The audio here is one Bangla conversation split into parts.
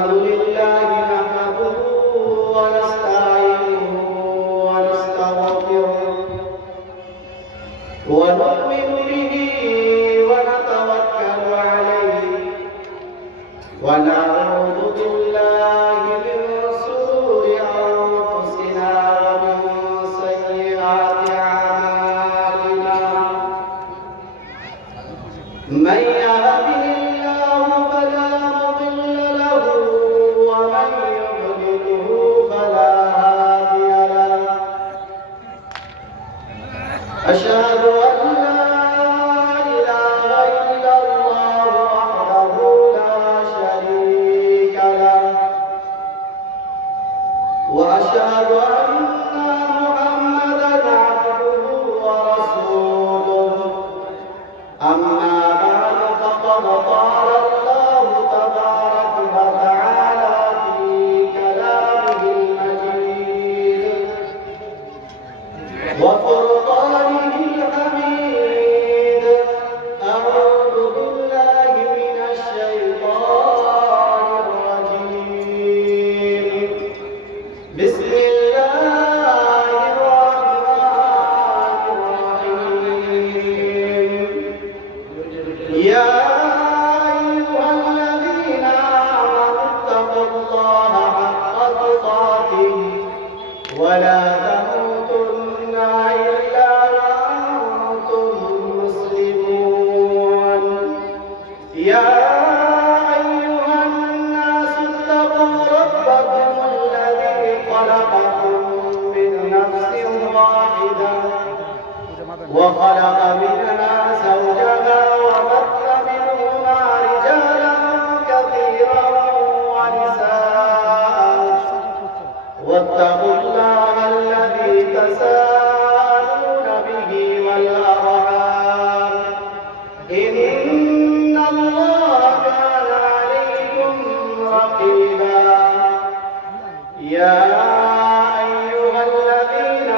الحمد لله نحمده ونستعينه ونستغفره ونؤمن به ونتوكل عليه ونعوذ بالله من شرور أنفسنا ومن سيئات أعمالنا من يهده الله فلا مضل له ومن يضلله فلا هادي له أشهد أن لا إله إلا الله وحده لا شريك له وأشهد أن محمدا عبده ورسوله أما بعد فقد قال الله تبارك وتعالى في كلامه المجيد وفرقانه الحميد أعوذ بالله من الشيطان الرجيم بسم الله الرحمن الرحيم يا أيها الذين آمنوا اتقوا الله حق تقاته ولا تموتن إلا وأنتم مسلمون يا أيها الناس اتقوا ربكم الذي خلقكم من نفس واحدة وخلق منها زوجها وبث منهما رجالا كثيرا ونساء واتقوا الله الذي تساءلون به والأرحام إن الله كان عليكم رقيبا يا أيها الذين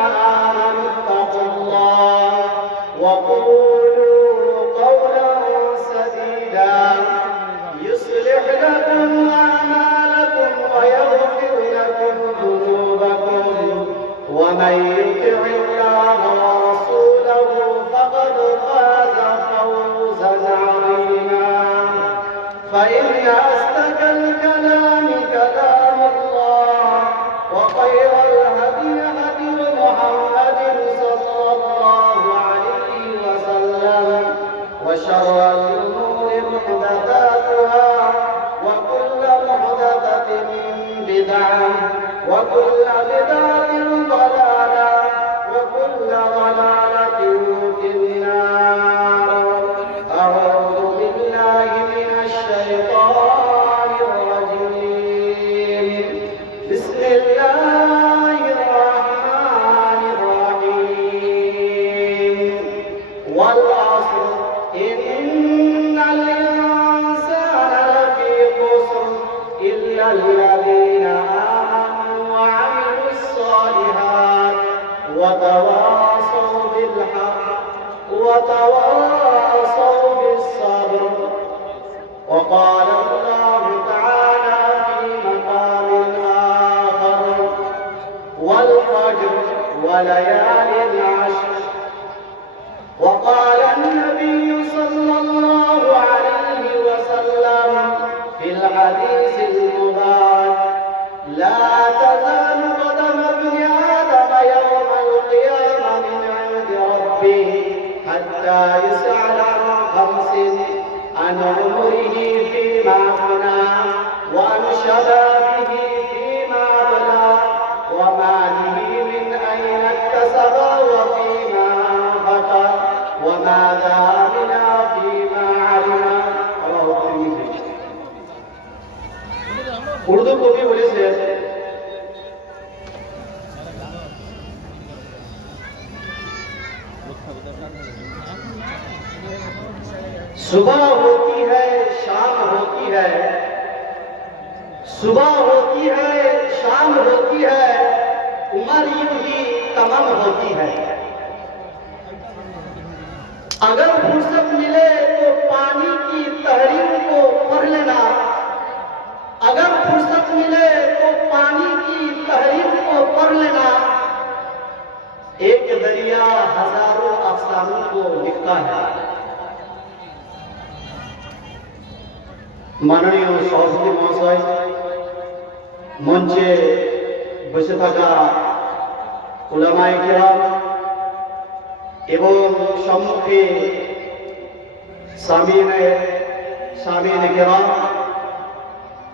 آمنوا اتقوا الله وقولوا قولا سديدا يصلح لكم أعمالكم ويغفر لكم ذنوبكم ومن يطع الله ورسوله فقد فاز فوزا عظيما فإن أصدق الكلام كلام الله وخير الهدي هدي محمد صلى الله عليه وسلم وشر الأمور محدثاتها وكل محدثة بدعة وكل بدعة ضلالة وكل ضلالة في النار أعوذ بالله من الشيطان الرجيم بسم الله الرحمن الرحيم والعصر إن الإنسان لفي خسر إلا الذين آمنوا وعملوا الصالحات وتواصوا بالحق وتواصوا بالصبر وقال الله تعالى في مقام آخر والفجر وليال عشر وقال النبي صلى الله عليه وسلم في الحديث المبارك لا تزال قدم ابن آدم يوم القيامة من عند ربه حتى يسأل عن خمس عن عمره فيما أفنى وعن شبابه فيما بلى وماله من أين اكتسب وفيما أنفق وماذا عمل فيما علم رواه الترمذي উর্দু কবি বলেছেন सुबह होती है शाम होती है सुबह होती है शाम होती है उम्र यूं ही तमाम होती है अगर फुर्सत मिले तो पानी की तहरीर को पढ़ लेना अगर इंसानों को लिखता है। माननीय सभापति महोदय, मंचे बसे थाका उलामाए किराम एवं सम्मुखे सामीन किराम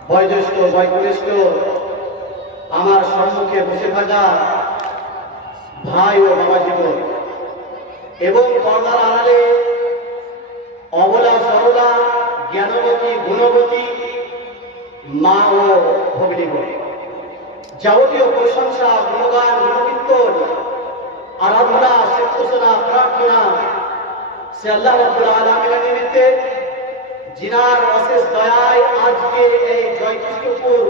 বয়োজ্যেষ্ঠ বয়োকনিষ্ঠ আমার সম্মুখে বসে থাকা ভাই ও বাবাজীগণ এবং পর্দার আড়ালে অবলা সরলা জ্ঞানবতী গুণবতী মা ও ভগ্নীগণ, যাবতীয় প্রশংসা গুণগান গুণকীর্তন আরাধনা শিক্ষোচনা প্রার্থনা সে আল্লাহ রাব্বুল আলামিনের নিমিত্তে, जिनार अशेष दयाय आज के जयकृष्णपुर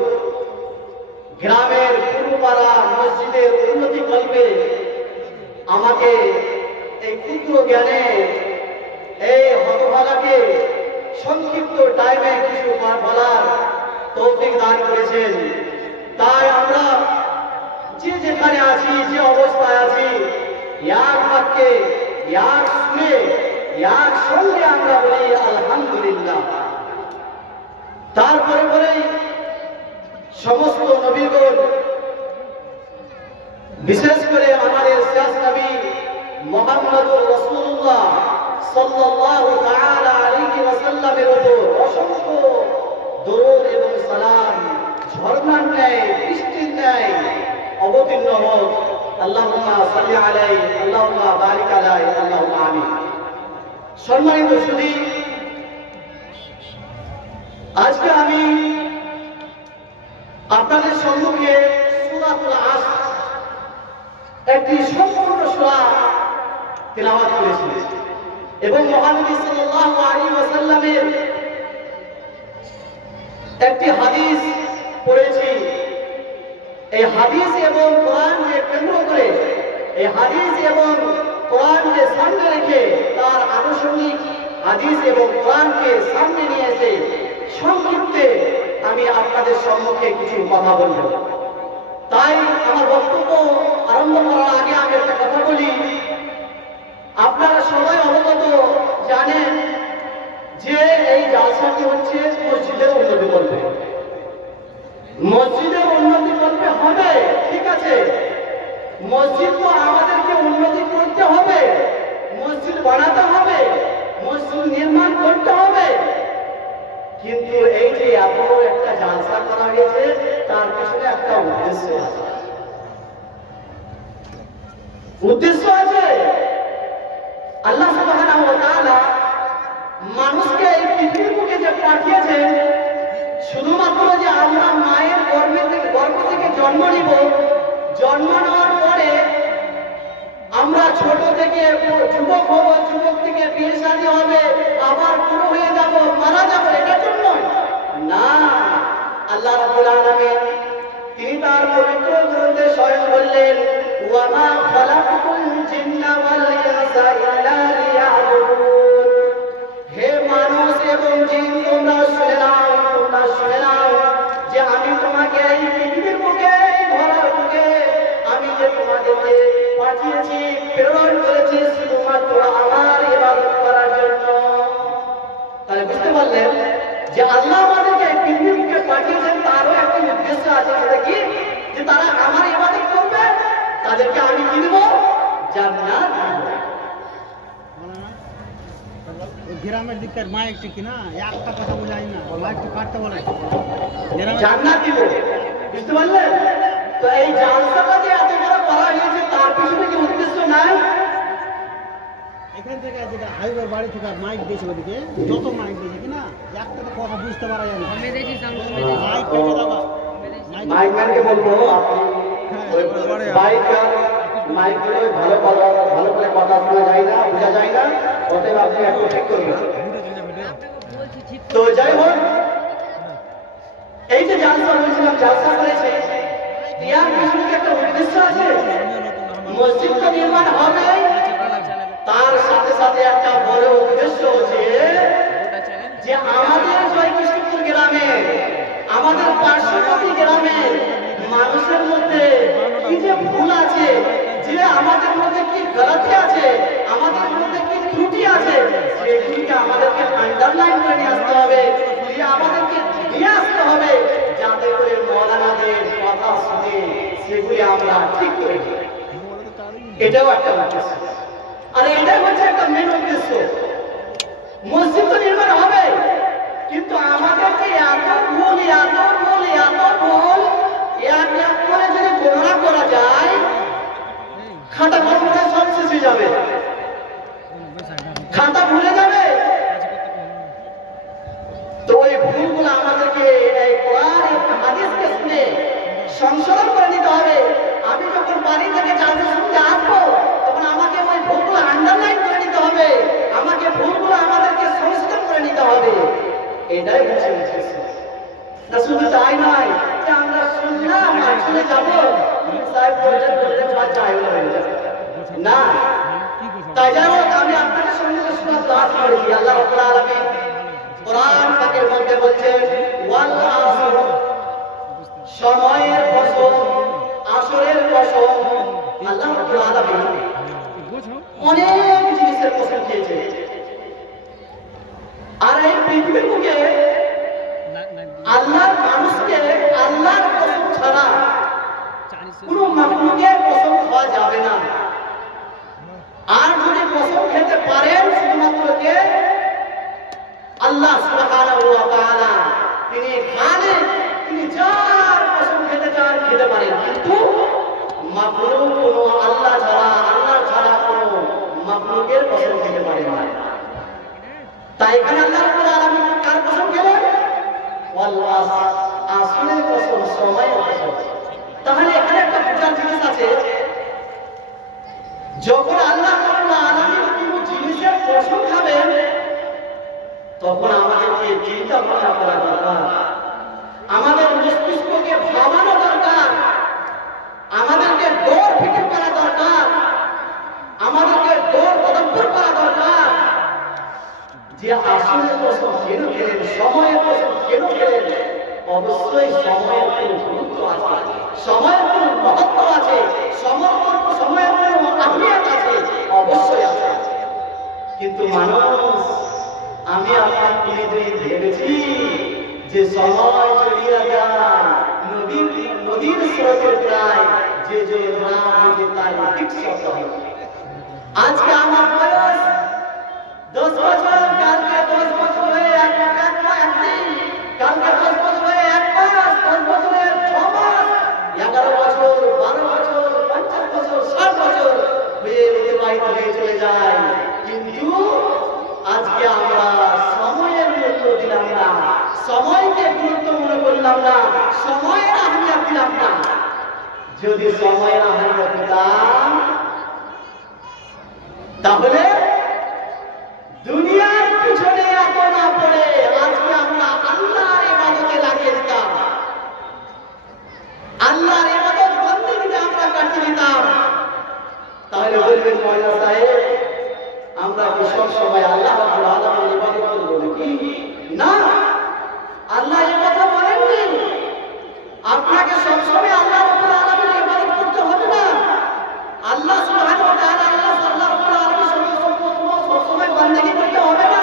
ग्रामेर पूर्वपाड़ा मस्जिदेर उन्नति कल्पे आमाके क्षुद्र ज्ञाने हतभागाके संक्षिप्त टाइमे किछु बलार तौफिक दान करेছেন। তাই আমরা যে যেখানে আছি, যে অবস্থায় আছি, এক বাক্যে এক সুরে এক সঙ্গে আমরা বলি আলহামদুলিল্লাহ। তারপরে পরে সমস্ত নবীগণ, বিশেষ করে আমাদের শেষ নবী মুহাম্মদুর রাসূলুল্লাহ সাল্লাল্লাহু তাআলা আলাইহি ওয়াসাল্লামের উপর অসংখ্য দরুদ এবং সালাম ঝর্ণার ন্যায় বৃষ্টির ন্যায় অবতীর্ণ হোক। আল্লাহুম্মা সাল্লি আলাইহি আল্লাহুম্মা বারিক আলাইহি আল্লাহুম্মা আমিন। সম্মানিত সুধী, আজকে আমি আপনাদের সম্মুখে সূরাতুল আসর একটি সম্পূর্ণ সূরা তেলাওয়াত করেছি এবং মহানবী সাল্লাল্লাহু আলাইহি ওয়াসাল্লামের একটি হাদিস পড়েছি। এই হাদিস এবং কোরআনকে কেন্দ্র করে, এই হাদিস এবং কোরআনকে সামনে রেখে, তার আনুষঙ্গিক হাদিস এবং কোরআনকে সামনে নিয়ে এসে সংক্ষিপ্তে আমি আপনাদের সম্মুখে কিছু কথা বলব। তাই আমার বক্তব্য আরম্ভ করার আগে আমি একটা কথা বলি। আপনারা সবাই অবগত জানেন যে এই জালসাটি হচ্ছে মসজিদের উন্নতি করবে। মসজিদের উন্নতি করতে হবে, ঠিক আছে, মসজিদ তো আমাদেরকে উন্নতি করতে হবে, মসজিদ বানাতে হবে, মসজিদ নির্মাণ করতে হবে। কিন্তু এই যে এত একটা জালসা করা হয়েছে, তার পেছনে একটা উদ্দেশ্য আছে। উদ্দেশ্য আছে আল্লাহ সুবহানাহু ওয়া তাআলা মানুষকে এই পৃথিবীর বুকে যে পাঠিয়েছেন, শুধুমাত্র যে আমরা মায়ের গর্ভ থেকে জন্ম নিব, জন্ম নেওয়ার পরে আমরা ছোট থেকে যুবক হব, যুবক থেকে বিয়ে শাদী হবে, আবার বুড়ো হয়ে যাব, মারা যাব, এটার জন্য না। আল্লাহ রাব্বুল আলামিন তিনি তার পবিত্র গ্রন্থে স্বয়ং বললেন, ওয়া মা খালাকতুল জিন্না ওয়াল ইনসা ইল্লা লিয়াবুদুন। হে মানুষ এবং জিন, তোমরা শুনে নাও যে আমি তোমাকে এই পৃথিবীর বুকে, ধরার বুকে আমি যে তোমাদেরকে পাঠিয়েছি, প্রেরণ করেছি শুধুমাত্র আমার ইবাদত করার জন্য। তাহলে বুঝতে পারলেন যে আল্লাহ আমাদেরকে পৃথিবীর বুকে পাঠিয়েছেন, তারও একটা উদ্দেশ্য আছে। সেটা কি? যে তারা আমার ইবাদত করবে, তাদেরকে আমি কি দেব? জান্নাত দেব। গ্রামের দিকের মাইকটি কিনা একটা কথা বোঝাই না, মাইকটি কাটতে বলে জান্নাত দিব। বুঝতে পারলেন? তো এই জালসাটা যে এত বড় করা হয়েছে, তার পিছনে কি উদ্দেশ্য নাই? এখান থেকে যেটা হাইওয়ে বাড়ি থেকে মাইক দিয়েছে, ওদিকে যত মাইক দিয়েছে কিনা একটা তো কথা বুঝতে পারা যায় না। মাইক কেটে দাও, মাইক ম্যানকে বলবো আপনি মাইক ভালো করে কথা শোনা যায় না, বোঝা যায় না, অতএব আপনি একটু ঠিক করবেন। তো যাই হোক, এই যে জালসা বলছিলাম, জালসা করেছে, ইয়ার পিছনে একটা উদ্দেশ্য আছে। মসজিদ তো নির্মাণ হবে, তার সাথে সাথে একটা বড় উদ্দেশ্য হচ্ছে যে আমাদের জয়কৃষ্ণপুর গ্রামে, আমাদের পার্শ্ববর্তী গ্রামে মানুষের মধ্যে কি যে ভুল আছে, যে আমাদের মধ্যে কি গলতি আছে, আমাদের মধ্যে এটাও একটা উদ্দেশ্য। আর এটাই হচ্ছে একটা মেন উদ্দেশ্য। মসজিদ তো নির্মাণ হবে, কিন্তু আমাদেরকে এত ভুল এক এক করে যদি গণনা করা যায়, খাতা কলমটা সব শেষ হয়ে যাবে, খাতা ভুলে যাবে। তো ওই ভুলগুলো আমাদেরকে এই কোরআন এবং হাদিসকে শুনে সংশোধন করে নিতে হবে। আমি যখন বাড়ি থেকে জানতে শুনতে আসবো, তখন আমাকে ওই ভুলগুলো আন্ডারলাইন করে নিতে হবে, আমাকে ভুলগুলো আমাদেরকে সংশোধন করে নিতে হবে। এটাই হচ্ছে উদ্দেশ্য। না শুধু তাই নয় যে আমরা শুনলাম আর শুনে যাবো, সাহেব বললেন না। তাই যাই হোক, আমি আপনাদের সঙ্গে সূরা দাস পড়েছি। আল্লাহ রাব্বুল আলামিন কোরআন পাকের মধ্যে বলছেন, ওয়াল আসর, সময়ের কসম, আসরের কসম। আল্লাহ রাব্বুল আলামিন অনেক জিনিসের কসম খেয়েছে। আর এই পৃথিবীর বুকে আল্লাহর মানুষকে আল্লাহর কসম ছাড়া কোন মাখলুকের কসম খাওয়া যাবে না। আর যদি কসম খেতে পারেন শুধুমাত্র কে? আল্লাহ সুবহানাহু ওয়া তাআলা। তিনি খালেক, তিনি যার কসম খেতে চান খেতে পারেন, কিন্তু মাখলুক কোনো আল্লাহ ছাড়া কোনো মাখলুকের কসম খেতে পারে না। তাই এখানে আল্লাহ রাব্বুল আলামিন কার কসম খেলেন? ওয়াল আসর, আসরের কসম, সময়ের কসম। তাহলে এখানে একটা বোঝার জিনিস আছে, যখন আল্লাহ রাব্বুল আলামিন কোনো জিনিসের কসম খাবেন, তখন আমাদেরকে চিন্তা ভাবনা করা দরকার, আমাদের মস্তিষ্ককে ভাবানো দরকার, আমাদেরকে দৌড় ফিকির করা দরকার, আমাদেরকে দৌড় তদব্বর করা দরকার যে আসরের কসম কেন খেলেন, সময়ের কসম কেন খেলেন। অবশ্যই সময়ের কোনো গুরুত্ব আছে, সময়ের কোনো মহত্ব আছে, সময়ের কোনো আহমিয়ত আছে, অবশ্যই আছে। কিন্তু মানুষ, আমি আপনার কোনদিন ভেবেছি যে সময় চলিয়া যায় নদীর স্রোতের প্রায়, যে না বুঝে তাই ঠিক শব্দ হয়। আজকে আমার বয়স 10 বছর, কালকে 10 বছর হয়ে একদিন, কালকে 10 বছর হয়ে 1 মাস, 10 বছরের 6 মাস, 11 বছর, 12 বছর, 50 বছর, 60 বছর হয়ে অতিবাহিত হয়ে চলে যায়। কিন্তু আজকে আমরা সময়ের মূল্য দিলাম না, সময়কে গুরুত্ব মনে করলাম না, সময়ের আহমিয়ত দিলাম না। যদি সময়ের আহমিয়ত দিতাম, তাহলে দুনিয়ার পিছনে এত না পড়ে আজকে আমরা আল্লাহর ইবাদতে লাগিয়ে দিতাম, আল্লাহর ইবাদত বন্দেগীতে আমরা কাটিয়ে দিতাম। তাহলে বলবেন ময়না সাহেব, আমরা কি সব সময় আল্লাহ রাব্বুল আলামিনের ইবাদত করব নাকি? না, আল্লাহ এই কথা বলেননি। আপনাকে সব সময় আল্লাহ রাব্বুল আলামিনের ইবাদত করতে হবে না। আল্লাহ সুবহানাহু ওয়া তাআলা, আল্লাহ রাব্বুল আলামিন সব সময় বন্দেগী করতে হবে না।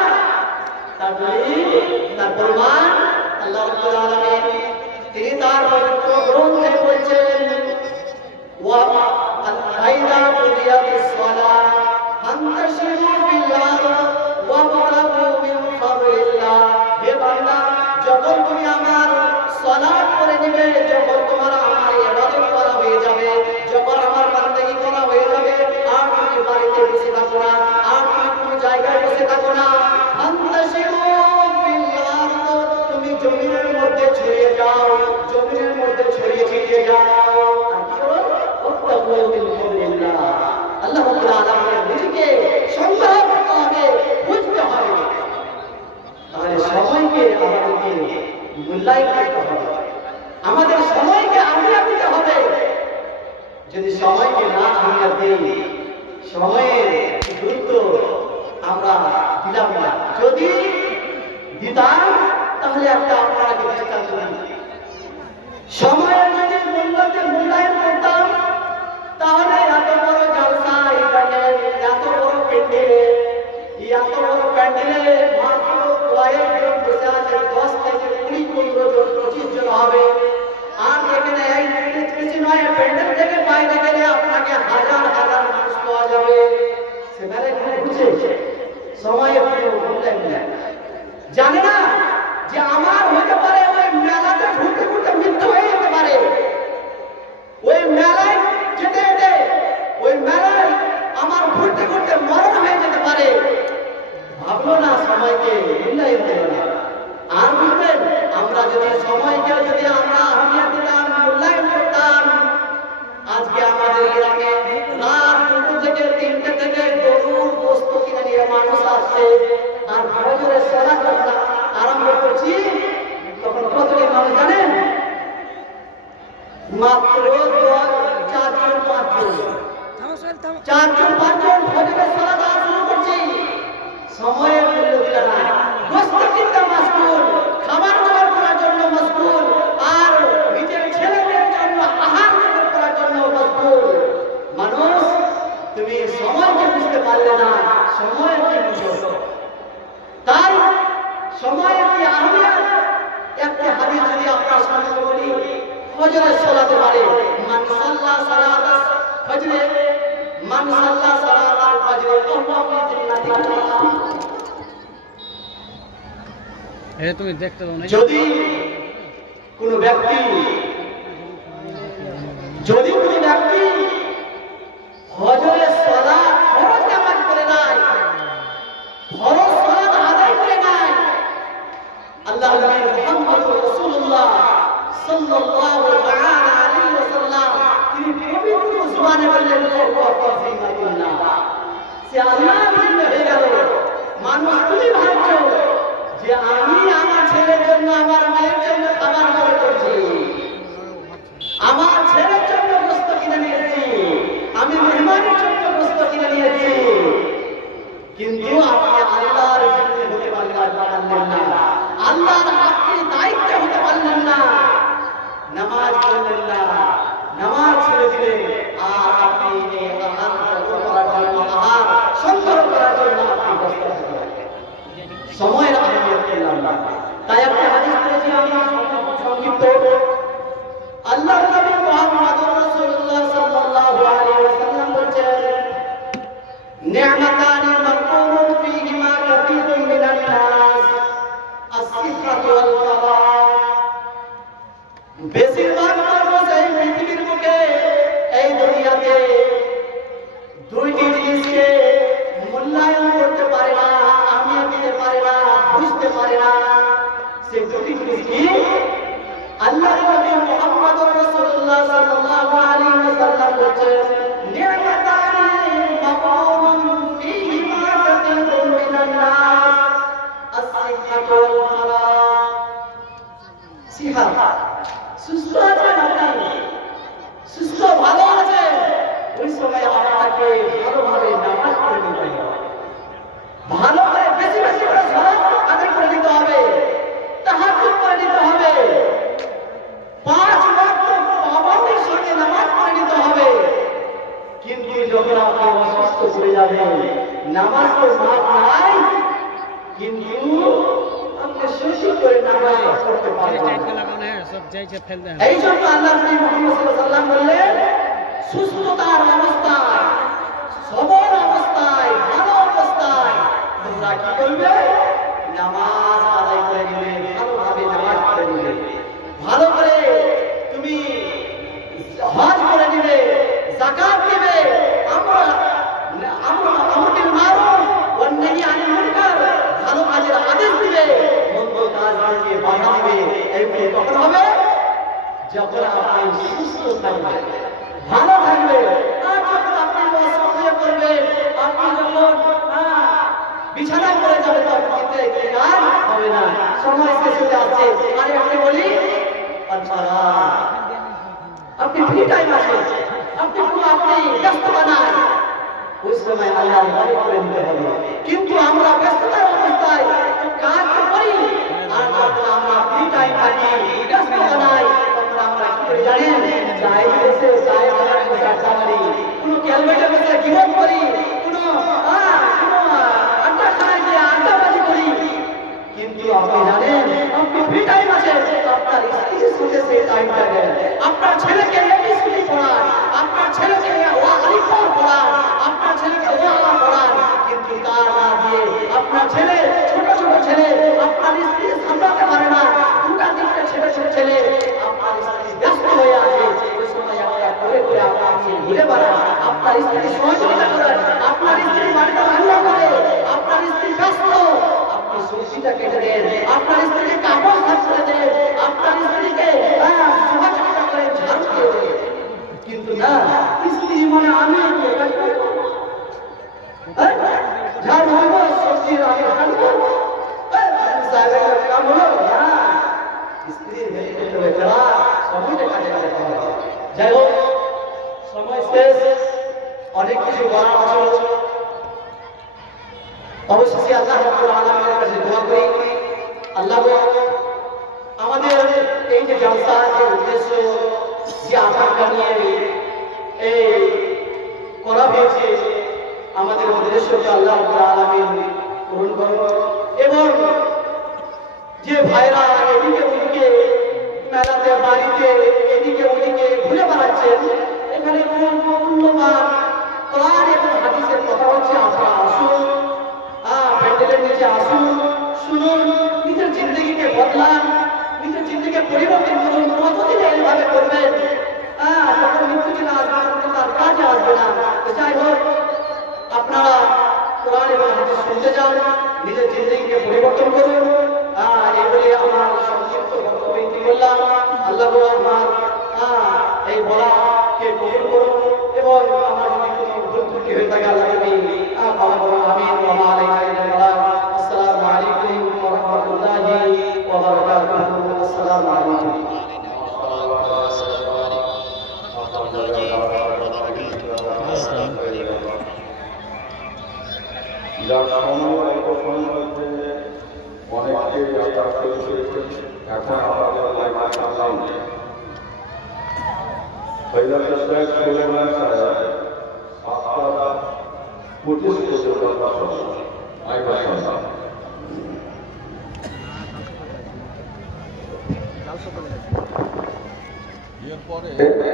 তার প্রমাণ আল্লাহ রাব্বুল আলামিন তিনি তার পবিত্র গ্রন্থে বলছেন, ওয়া আল-ফাইদা কুদিয়াতিস সালাহ ফান্তাশিরু ফিল আরদ ওয়াবতাগু মিন ফাদলিল্লাহ। হে বান্দা, যখন তুমি আমার সালাত করে নিবে, যখন তোমার আমার ইবাদত করা হয়ে যাবে, যখন আমার বন্দেগী করা হয়ে যাবে, আর তুমি বাড়িতে বসে থাকো না, আর তুমি কোনো জায়গায় বসে থাকো না, ফান্তাশিরু ফিল আরদ, তুমি জমিনের মধ্যে ছড়িয়ে যাও, জমিনের মধ্যে ছড়িয়ে ছিটিয়ে যাও। আর কি করো? ওয়াবতাগু মিন ফাদলিল্লাহ। আল্লাহ রাব্বুল আলামিনের রিজিকে সংগ্রহ করতে হবে, বুঝতে হবে। তাহলে সময়কে আমাদেরকে মূল্যায়ন করতে হবে, আমাদের সময়কে আহমিয়ত দিতে হবে। যদি সময়কে না আহমিয়ত দিই, সময়ের গুরুত্ব আমরা দিলাম না। যদি দিতাম, তাহলে একটা আপনাকে দৃষ্টান্ত দিই। সময়ের যদি মূল্যায়ন করতাম, তাহলে এত বড় জলসা, এত বড় প্যান্ডেলে মাত্র কয়েকজন বসে আছে, 10 থেকে 20, 15 জন, 25 জন হবে। আর এখানে এই কিছু নয়, প্যান্ডেল থেকে বাইরে গেলে আপনাকে হাজার হাজার মানুষ মাত্র 4জন 5জন 4জন 5জন ফজরের সালাত আদায় শুরু করছি, সময়ের মূল্য দিলে না। গোশত কিনতে মশগুল, খাবার জোগাড় করার জন্য মশগুল, আর নিজের ছেলেদের জন্য আহার জোগাড় করার জন্য মশগুল। মানুষ তুমি সময়কে বুঝতে পারলে না, সময়ের কি বুঝো? তাই সময়ের কি আহমিয়ত, একটা হাদিস যদি আপনার সামনে বলি, ফজরের সালাতে পারে মান সাল্লা সালাতাস ফজরে, মান সাল্লা সালাতাল ফজরে ফাহুয়া ফি জান্নাতিল্লাহ। এটা তুমি দেখতে দাও না। যদি কোনো ব্যক্তি ফজরের সালাত ফরজ নামাজ পড়ে নাই, ফরজ সালাত আদায় করে নাই, আল্লাহর নবী মুহাম্মদুর রাসূলুল্লাহ সাল্লাল্লাহু তাআলা আলাইহি ওয়াসাল্লাম তিনি পবিত্র জবানে বললেন ফাহুয়া ফি জান্নাতিল্লাহ, সে আল্লাহর জিন্ন হয়ে গেল। মানুষ তুমি ভাবছো যে আমি আমার ছেলের জন্য, আমার মেয়ের জন্য খাবার জোগাড় করছি, আমার ছেলের জন্য গোশত কিনে নিয়েছি, আমি মেহমানের জন্য গোশত কিনে নিয়েছি, কিন্তু আপনি আল্লাহর জিম্মে হতে পারলেন না, আল্লাহর আপনি দায়িত্ব হতে পারলেন না, নামাজ পড়লেন না, নামাজ ছেড়ে দিলেন, আর আপনি এই আহার জোগাড় করার জন্য, আহার সংগ্রহ করার জন্য আপনি ব্যস্ত থাকলেন, সময়ের আহমিয়ত করলাম না। তাই একটা হাদিস পড়েছি আমি সংক্ষিপ্ত। আল্লাহর নবী মুহাম্মদুর রাসূলুল্লাহ সাল্লাল্লাহু আলাইহি ওয়াসাল্লাম বলেন, নি'মাতানি মাকরুন ফীহিমা কাসীরুম মিনান নাস, আস-সিহহাতু ওয়াল ফারাগ। বেশিরভাগ মানুষ এই পৃথিবীর বুকে, এই দুনিয়াতে দুইটি জিনিসকে মূল্যায়ন করতে পারে না, আহমিয়ত দিতে পারে না, বুঝতে পারে না। সে দুটি জিনিস কি? আল্লাহর নবী মুহাম্মদুর রাসূলুল্লাহ সাল্লাল্লাহু আলাইহি ওয়াসাল্লাম বলেন, নি'মাতানি মাকরুন ফীহিমা কাসীরুম মিনান নাস, আস-সিহহাতু ওয়াল ফারাগ। সিহহাত, সুস্থ আছেন আপনি, সুস্থ ভালো আছে, ওই সময় আপনাকে ভালোভাবে নামাজ পড়ে নিতে হবে, ভালো করে বেশি বেশি করে সালাত আদায় করে নিতে হবে, তাহাজ্জুদ করে নিতে হবে, 5 ওয়াক্ত পাবন্দির সঙ্গে নামাজ পড়ে নিতে হবে। কিন্তু যখন আপনি অসুস্থ হয়ে যাবেন, নামাজ তো মাফ নাই, কিন্তু আপনি সঠিক করে নামাজ পড়তে পারবেন না। এই জন্য আল্লাহ নবী মুহাম্মদ সাল্লাল্লাহু আলাইহি ওয়াসাল্লাম বললেন, সুস্থতার অবস্থায়, সবল অবস্থায়, ভালো অবস্থায় তোমরা কি করবে? নামাজ আদায় করে নিবে, ভালোভাবে নামাজ পড়ে নিবে, ভালো করে তুমি হজ করে নিবে, যাকাত দিবে, আমর বিল মারুফ ওয়া নাহি আনিল মুনকার, ভালো কাজের আদেশ দিবে, মন্দ কাজ থেকে বাধা দিবে। এইগুলো কখন হবে? যখন আপনি সুস্থ থাকবেন, ভালো থাকবে। আর যখন আপনি অসুস্থ হয়ে পড়বেন, আপনি যখন বিছানায় পড়ে যাবেন, তখন কিন্তু কাজ হবে না, সময় শেষ হয়ে যাচ্ছে। আরে আপনি বলি আপনি ফ্রি টাইম আছে, আপনি ব্যস্ততা নাই, ওই সময় আল্লাহর ইবাদত করে নিতে হবে। কিন্তু আমরা ব্যস্ততার অবস্থায় কাজ তো করি, আর যখন আমরা ফ্রি টাইম থাকি, ব্যস্ততা নাই, তখন আমরা কি করে জানেন? চাই বসে চাই বাগানে বসে আড্ডা মারি, কোনো ক্যালবেটে বসে গিবত করি, কোনো আড্ডাখানায় গিয়ে আড্ডাবাজি করি। কিন্তু আপনি জানেন আপনি ফ্রি টাইম আছে, আপনার স্ত্রীর সাথে সেই টাইমটা দেন, আপনার ছেলেকে এবিসিডি পড়ান, আপনার ছেলেকে আলিফ বা পড়ান, আপনার ছেলেকে ওয়া পড়ান। কিন্তু তা না দিয়ে আপনার ছেলে, ছোট ছোট ছেলে, আপনার স্ত্রী সামলাতে পারে না, 2-3 ছোট ছেলে, আপনার স্ত্রী ব্যস্ত হয়ে আছে, ওই সময় একটা করে করে আপনি ঘুরে বেড়ান, আপনার স্ত্রী সহযোগিতা করেন, আপনার স্ত্রী বাড়িতে রান্না করে, আপনার স্ত্রী ব্যস্ত, আপনি সবজিটা কেটে দেন, আপনার স্ত্রীকে কাপড় সাফ করে দেন, আপনার স্ত্রীকে সহযোগিতা করেন, ঝাড়ু দিয়ে দেন। কিন্তু না, স্ত্রী মানে আমি ঝাড়ু হবো, সবজির আমি কাটবো, কাম হলো না, স্ত্রীর হেল্প করতে হবে, সময়টা কাজে লাগাতে হবে। যাই হোক, সময় শেষ, অনেক কিছু বলার আছে। অবশেষে আল্লাহ রাব্বুল আলামিনের কাছে দোয়া করি, আল্লাহ আমাদের এই যে জলসা, যে উদ্দেশ্য, যে আকাঙ্ক্ষা নিয়ে এই করা হয়েছে, আমাদের উদ্দেশ্যকে আল্লাহ রাব্বুল আলামিন পূরণ করুন। এবং যে ভাইরা এদিকে ওদিকে মেলাতে, বাড়িতে এদিকে ওদিকে ঘুরে বেড়াচ্ছেন, এখানে মূল্যবান কোরআন এবং হাদিসের কথা হচ্ছে, আপনারা আসুন, প্যান্ডেলের নিচে আসুন, শুনুন, নিজের জিন্দগিকে বদলান, নিজের জিন্দগিকে পরিবর্তন করুন। কতদিন এইভাবে করবেন? যখন মৃত্যু দিন আসবে তার কাজে আসবে না। যাই হোক, আপনারা কোরআন এবং হাদিস শুনতে যান, নিজের জিন্দগিকে পরিবর্তন করুন। এই বলে আমার সংক্ষিপ্ত বক্তব্য ইতি করলাম। আল্লাহ আমার এই বলাকে কবুল করুন এবং আমার যদি কোনো ভুল ত্রুটি হয়ে থাকে আল্লাহ ক্ষমা করুন। আমিন। আসসালামু আলাইকুম ওয়া রাহমাতুল্লাহি ওয়া বারাকাতুহু। আসসালামু আলাইকুম। যার সময় এখন হচ্ছে অনেককে যাত্রা চলছে, এখন আমাদের লাইন ফয়দাতুল শেখ সুলেমান সাহেব 25 এরপরে